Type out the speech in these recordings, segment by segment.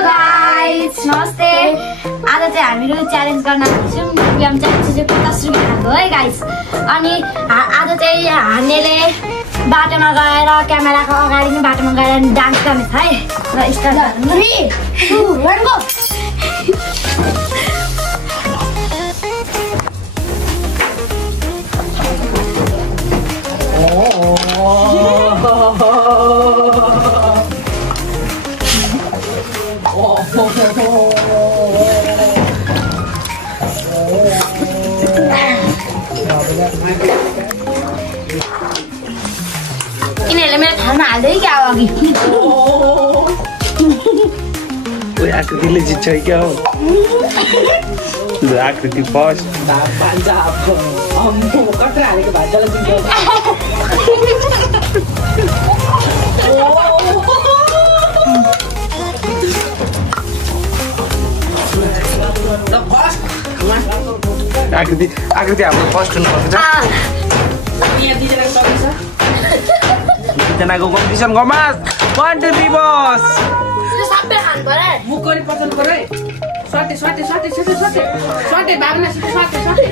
Guys नमस्ते। आज चाहिँ हामीहरू च्यालेन्ज गर्न आउँछौँ। रुपियाँ च्यालेन्ज चाहिँ 50 रुपियाँ खाएको है गाइस। अनि आज चाहिँ हामीले बाटोमा गएर क्यामेराको अगाडि नै बाटोमा गएर डान्स गर्ने छ है। र स्टार्ट गरौँ। 3 2 1 गो। इनीहरूले मेरो थालमा हाल्दै क्या अघि आकृतिले जित्छ क्या हो आकृति फर्स्ट भान्जा कत्रा हालेको भान्जालाई जित्यो आकृति हाम्रो फर्स्ट हुनुपर्छ दुईजनाको कम्पिटिसन गमास 1 2 3 बस सबै खानु पर्यो मुखरी पसन्द पर्यो है स्वाटे स्वाटे स्वाटे स्वाटे स्वाटे स्वाटे बाग्ना स्वाटे स्वाटे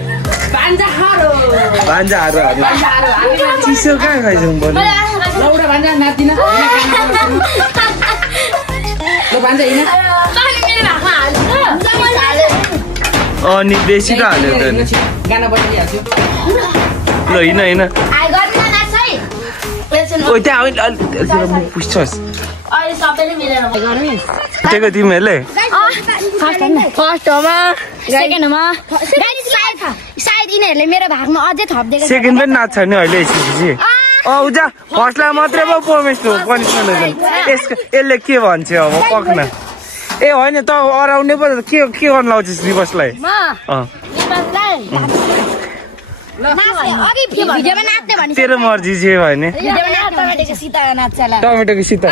भान्जाहरू चिसो कहाँ खाइसौँ बोल्नु लौडा भान्जा नाच्दिन ल भान्जा हिँड अनि बेसी त हाल्यो त नि गाना बजाइहाल्छु ल हिँड ओ त्यहाँ अहिले मुख पुच्छस् अहिले सबैले मिलेर गर्ने उठेको तिमीहरूले फर्स्ट होमा सेकेन्ड होमा सायद यिनीहरूले मेरो भागमा अझै थप्दिएको सेकेन्ड पनि नाच्छ नि अहिले यसपछि उजा फर्स्टलाई मात्रै पो पनिसमेन्ट यसले के भन्छ अब पक्न ए होइन त अराउने पो के गर्नु लाउँछस् दिवसलाई तेरो मर्जी जे भयो नि टमेटोको सीता